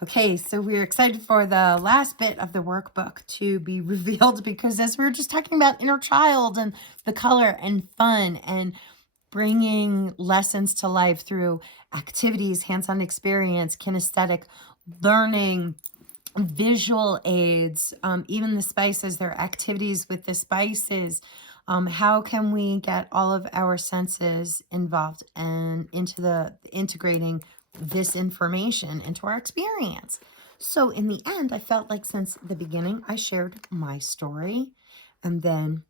Okay, so we're excited for the last bit of the workbook to be revealed because as we were just talking about inner child and the color and fun and bringing lessons to life through activities, hands-on experience, kinesthetic learning, visual aids, even the spices, there are activities with the spices. How can we get all of our senses involved and into the integrating this information into our experience? So in the end, I felt like since the beginning, I shared my story, and then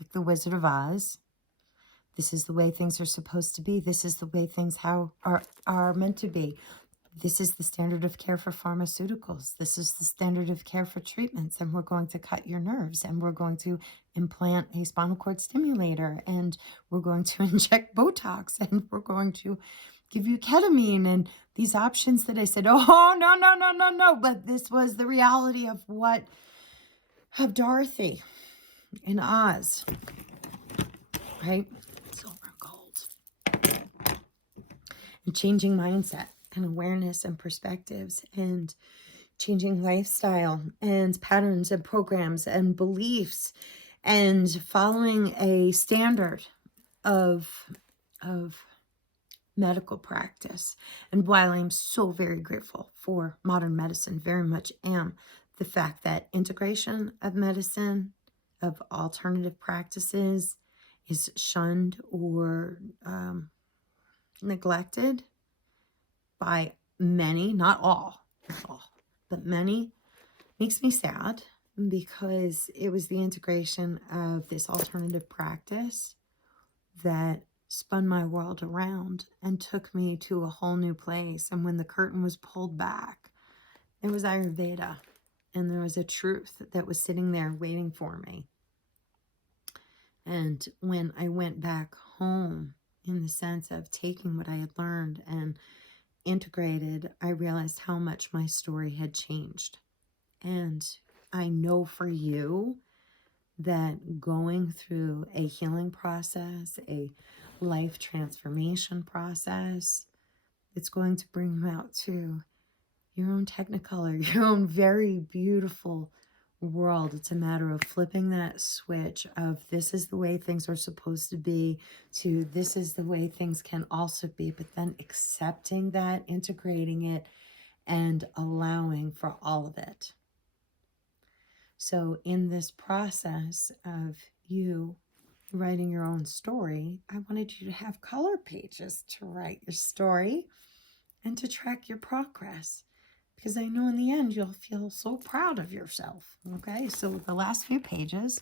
like the Wizard of Oz, this is the way things are supposed to be. This is the way things are meant to be. This is the standard of care for pharmaceuticals. This is the standard of care for treatments. And we're going to cut your nerves, and we're going to implant a spinal cord stimulator, and we're going to inject Botox, and we're going to give you ketamine, and these options that I said, oh, no, no, no, no, no. But this was the reality of Dorothy in Oz, right? Silver and gold. And changing mindset and awareness and perspectives and changing lifestyle and patterns and programs and beliefs and following a standard of medical practice. And while I'm so very grateful for modern medicine, very much am, the fact that integration of medicine, of alternative practices is shunned or neglected by many, not all, but many, makes me sad because it was the integration of this alternative practice that spun my world around and took me to a whole new place. And when the curtain was pulled back, it was Ayurveda, and there was a truth that was sitting there waiting for me. And when I went back home, in the sense of taking what I had learned and integrated, I realized how much my story had changed. And I know for you that going through a healing process, a life transformation process, it's going to bring you out to your own technicolor, your own very beautiful world. It's a matter of flipping that switch of this is the way things are supposed to be to this is the way things can also be, but then accepting that, integrating it, and allowing for all of it. So in this process of you writing your own story, I wanted you to have color pages to write your story and to track your progress. Because I know in the end, you'll feel so proud of yourself. Okay, so the last few pages,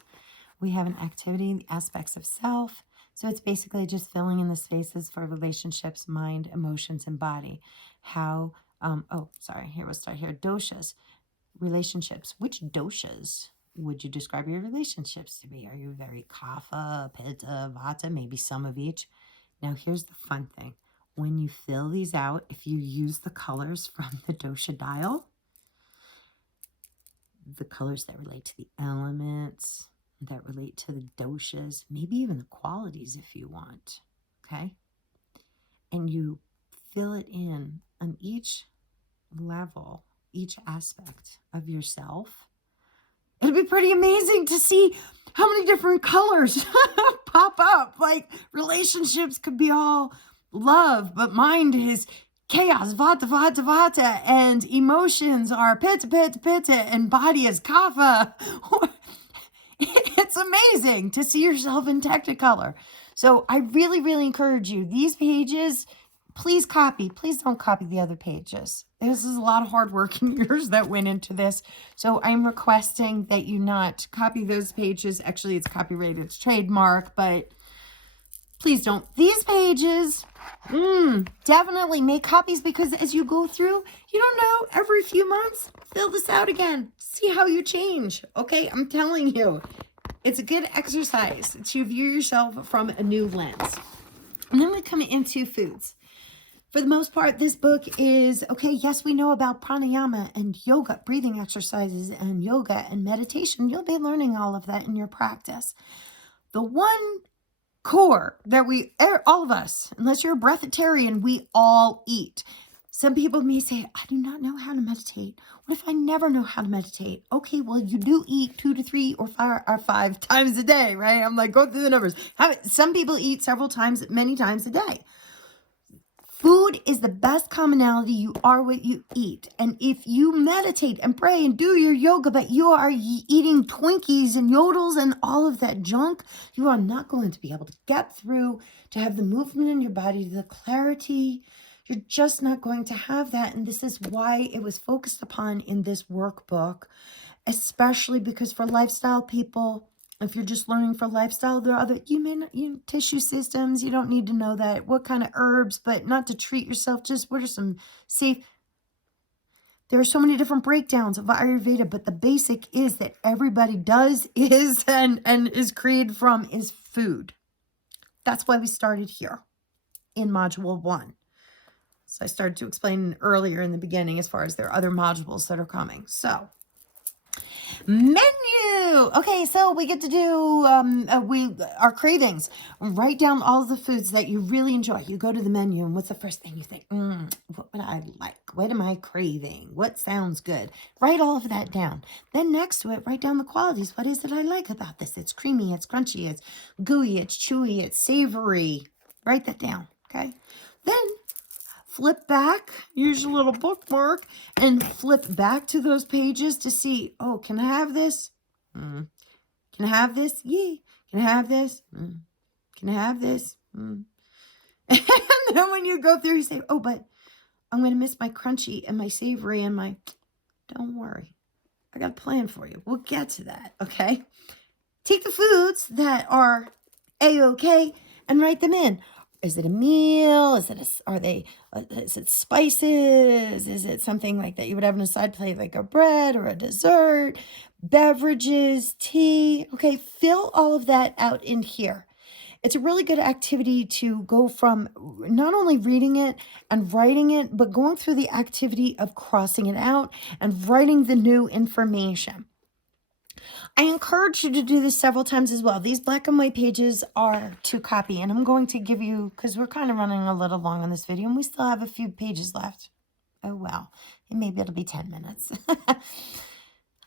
we have an activity, the aspects of self. So it's basically just filling in the spaces for relationships, mind, emotions, and body. How, here we'll start here. Doshas, relationships. Which doshas would you describe your relationships to be? Are you very kapha, pitta, vata, maybe some of each? Now here's the fun thing. When you fill these out, if you use the colors from the dosha dial, the colors that relate to the elements, that relate to the doshas, maybe even the qualities if you want, okay? And you fill it in on each level, each aspect of yourself. It'd be pretty amazing to see how many different colors pop up. Like relationships could be all love, but mind is chaos, vata, vata, vata, and emotions are pitta, pitta, pitta, and body is kapha. It's amazing to see yourself in Technicolor. So I really, really encourage you. These pages, please copy. Please don't copy the other pages. This is a lot of hard work and years that went into this. So I'm requesting that you not copy those pages. Actually, it's copyrighted, it's trademark, but please don't. These pages, definitely make copies because as you go through, you don't know, every few months, fill this out again. See how you change. Okay, I'm telling you, it's a good exercise to view yourself from a new lens. And then we come into foods. For the most part, this book is, okay, yes, we know about pranayama and yoga, breathing exercises and yoga and meditation. You'll be learning all of that in your practice. The one core that all of us, unless you're a breatharian, we all eat. Some people may say, I do not know how to meditate. What if I never know how to meditate? Okay, well, you do eat 2 to 3 or 5 times a day, right? I'm like, go through the numbers. Some people eat several times, many times a day. Food is the best commonality. You are what you eat. And if you meditate and pray and do your yoga, but you are eating Twinkies and yodels and all of that junk, you are not going to be able to get through, to have the movement in your body, the clarity. You're just not going to have that. And this is why it was focused upon in this workbook, especially because for lifestyle people, if you're just learning for lifestyle, there are other, tissue systems, you don't need to know that. What kind of herbs, but not to treat yourself, just what are some safe. There are so many different breakdowns of Ayurveda, but the basic is that everybody does is and is created from is food. That's why we started here in module 1. So I started to explain earlier in the beginning as far as there are other modules that are coming. So menu. Okay, so we get to do our cravings. Write down all the foods that you really enjoy. You go to the menu, and what's the first thing you think? What would I like? What am I craving? What sounds good? Write all of that down. Then next to it, write down the qualities. What is it I like about this? It's creamy, it's crunchy, it's gooey, it's chewy, it's savory. Write that down, okay? Then flip back, use your little bookmark, and flip back to those pages to see, oh, can I have this? Can I have this? Yeah. Can I have this? Can I have this? And then when you go through, you say, oh, but I'm going to miss my crunchy and my savory and my, don't worry. I got a plan for you. We'll get to that, okay? Take the foods that are A-okay and write them in. Is it a meal? Is it spices? Is it something like that you would have on a side plate, like a bread or a dessert, beverages, tea? Okay, fill all of that out in here. It's a really good activity to go from not only reading it and writing it, but going through the activity of crossing it out and writing the new information. I encourage you to do this several times as well. These black and white pages are to copy, and I'm going to give you, because we're kind of running a little long on this video, and we still have a few pages left. Oh, well, and maybe it'll be 10 minutes. I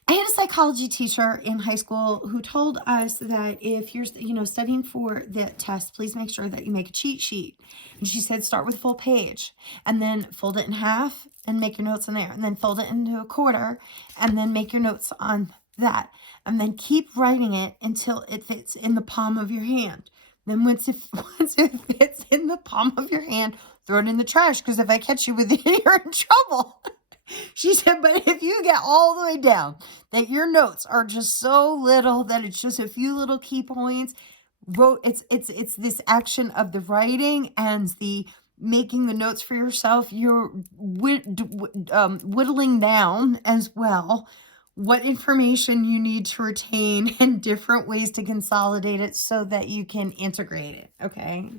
had a psychology teacher in high school who told us that if you're, studying for the test, please make sure that you make a cheat sheet. And she said, start with a full page and then fold it in half and make your notes in there, and then fold it into a quarter and then make your notes on that, and then keep writing it until it fits in the palm of your hand. Then once it fits in the palm of your hand, throw it in the trash, because if I catch you with it, you're in trouble. She said, but if you get all the way down, that your notes are just so little that it's just a few little key points, it's this action of the writing and the making the notes for yourself. You're whittling down as well what information you need to retain and different ways to consolidate it so that you can integrate it, okay?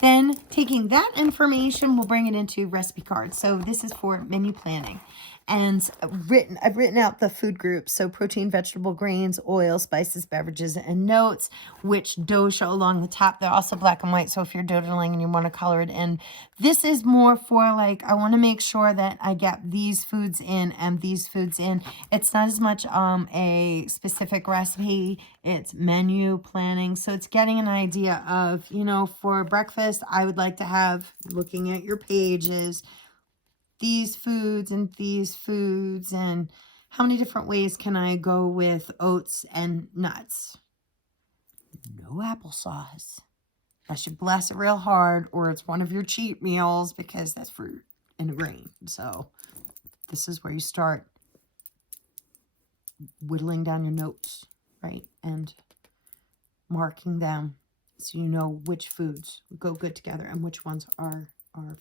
Then taking that information, we'll bring it into recipe cards. So this is for menu planning. And I've written out the food groups. So protein, vegetable, grains, oil, spices, beverages, and notes, which dosha along the top. They're also black and white. So if you're doodling and you want to color it in, this is more for like, I want to make sure that I get these foods in and these foods in. It's not as much a specific recipe. It's menu planning. So it's getting an idea of, for breakfast, I would like to have, looking at your pages, these foods and these foods, and how many different ways can I go with oats and nuts? No applesauce. I should bless it real hard, or it's one of your cheat meals, because that's fruit and a grain. So this is where you start whittling down your notes, right? And marking them so you know which foods go good together and which ones are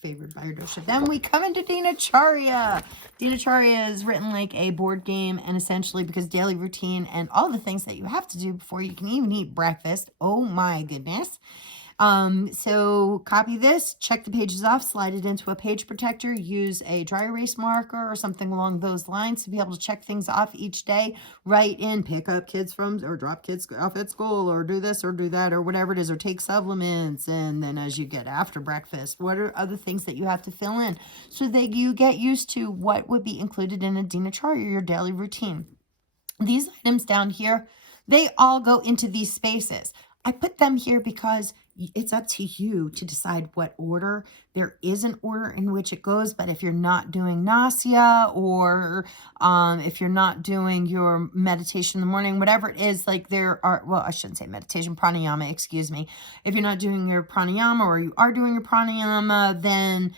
favored by your dosha. Then we come into Dinacharya. Dinacharya is written like a board game, and essentially because daily routine and all the things that you have to do before you can even eat breakfast. Oh my goodness. So copy this, check the pages off, slide it into a page protector, use a dry erase marker or something along those lines to be able to check things off each day. Write in, pick up kids from, or drop kids off at school, or do this or do that, or whatever it is, or take supplements. And then as you get after breakfast, what are other things that you have to fill in so that you get used to what would be included in a dinacharya, your daily routine. These items down here, they all go into these spaces. I put them here because it's up to you to decide what order. There is an order in which it goes, but if you're not doing nasya, or if you're not doing your meditation in the morning, whatever it is, like there are, well, I shouldn't say meditation, pranayama, excuse me. If you're not doing your pranayama, or you are doing your pranayama, then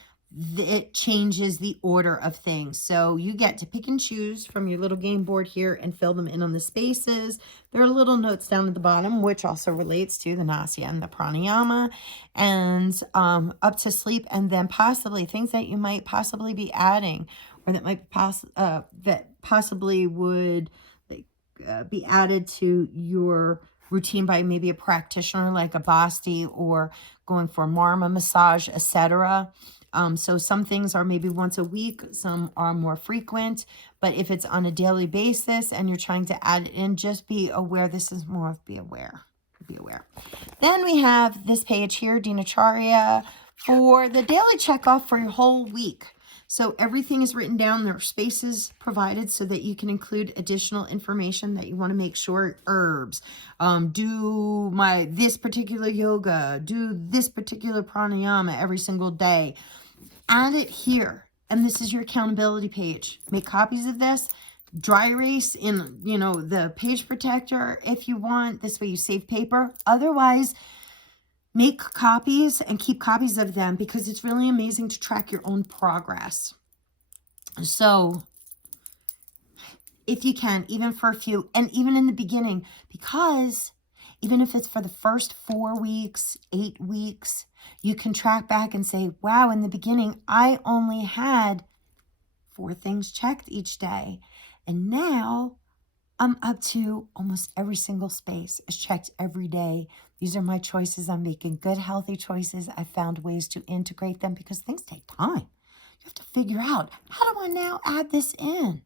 it changes the order of things. So you get to pick and choose from your little game board here and fill them in on the spaces. There are little notes down at the bottom, which also relates to the nasya and the pranayama, and up to sleep, and then possibly things that you might possibly be adding, or that might possibly would be added to your routine by maybe a practitioner like a Basti, or going for marma massage, etc. So some things are maybe once a week, some are more frequent, but if it's on a daily basis and you're trying to add it in, just be aware. This is more of be aware. Be aware. Then we have this page here, dinacharya, for the daily checkoff for your whole week. So everything is written down. There are spaces provided so that you can include additional information that you want to make sure. Herbs, do this particular yoga, do this particular pranayama every single day. Add it here. And this is your accountability page. Make copies of this. Dry erase in, the page protector if you want. This way you save paper. Otherwise, make copies and keep copies of them, because it's really amazing to track your own progress. So if you can, even for a few, and even in the beginning, because even if it's for the first 4 weeks, 8 weeks, you can track back and say, wow, in the beginning, I only had 4 things checked each day. And now I'm up to almost every single space is checked every day. These are my choices. I'm making good, healthy choices. I found ways to integrate them, because things take time. You have to figure out, how do I now add this in?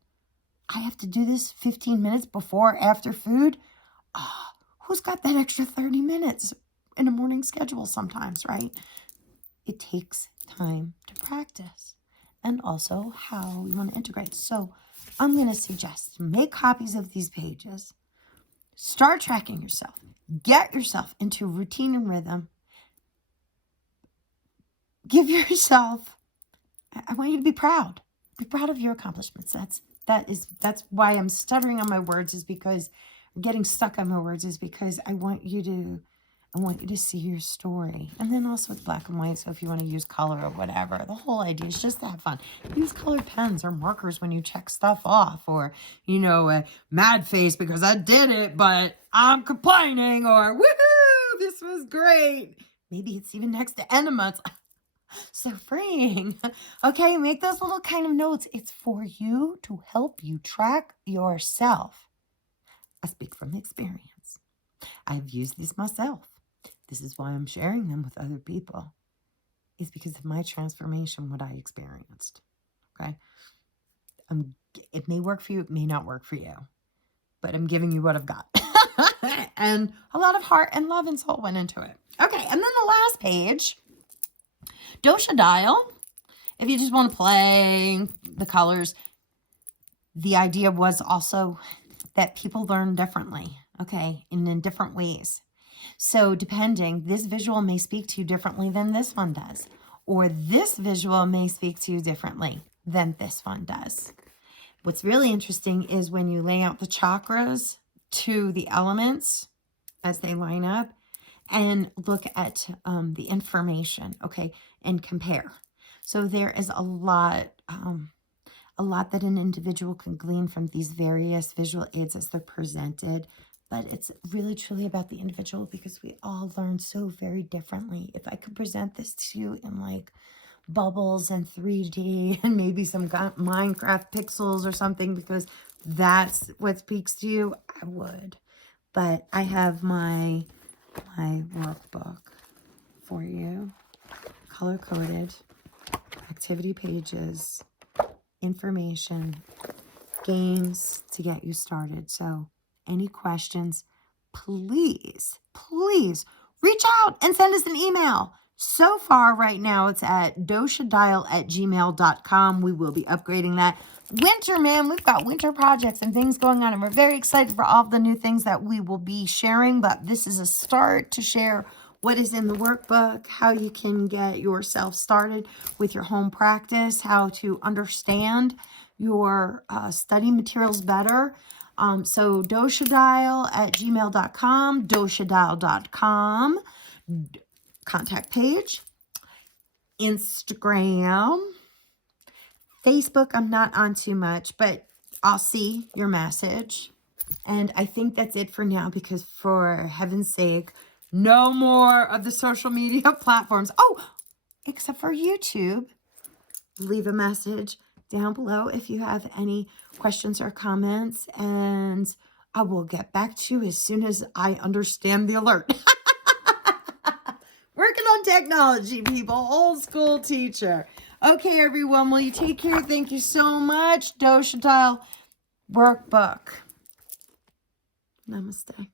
I have to do this 15 minutes before or after food. Who's got that extra 30 minutes in a morning schedule sometimes, right? It takes time to practice, and also how we want to integrate. So I'm going to suggest make copies of these pages. Start tracking yourself. Get yourself into routine and rhythm. Give yourself, I want you to be proud. Be proud of your accomplishments. That's why I'm stuttering on my words, is because I'm getting stuck on my words, is because I want you to see your story. And then also it's black and white, so if you want to use color or whatever, the whole idea is just to have fun. Use colored pens or markers when you check stuff off, or, a mad face because I did it, but I'm complaining, or woohoo, this was great. Maybe it's even next to enema. It's so freeing. Okay, make those little kind of notes. It's for you to help you track yourself. I speak from experience. I've used these myself. This is why I'm sharing them with other people. It's because of my transformation, what I experienced. Okay? It may work for you, it may not work for you. But I'm giving you what I've got. And a lot of heart and love and soul went into it. Okay, and then the last page, Dosha dial. If you just want to play the colors, the idea was also that people learn differently, okay, and in different ways. So depending, this visual may speak to you differently than this one does, or this visual may speak to you differently than this one does. What's really interesting is when you lay out the chakras to the elements as they line up, and look at the information, okay, and compare. So there is a lot that an individual can glean from these various visual aids as they're presented. But it's really truly about the individual, because we all learn so very differently. If I could present this to you in like bubbles and 3D and maybe some Minecraft pixels or something, because that's what speaks to you, I would. But I have my workbook. for you, color-coded, activity pages, information, games to get you started. So any questions, please, please reach out and send us an email. So far right now, it's at doshadial@gmail.com. We will be upgrading that. Winter, man, we've got winter projects and things going on, and we're very excited for all of the new things that we will be sharing, but this is a start to share what is in the workbook, how you can get yourself started with your home practice, how to understand your study materials better. So doshadial@gmail.com, doshadial.com, contact page, Instagram, Facebook. I'm not on too much, but I'll see your message. And I think that's it for now, because for heaven's sake, no more of the social media platforms. Oh, except for YouTube. Leave a message down below if you have any questions or comments, and I will get back to you as soon as I understand the alert. Working on technology, people. Old school teacher. Okay, everyone. Well, you take care. Thank you so much. Dosha Dial Workbook. Namaste.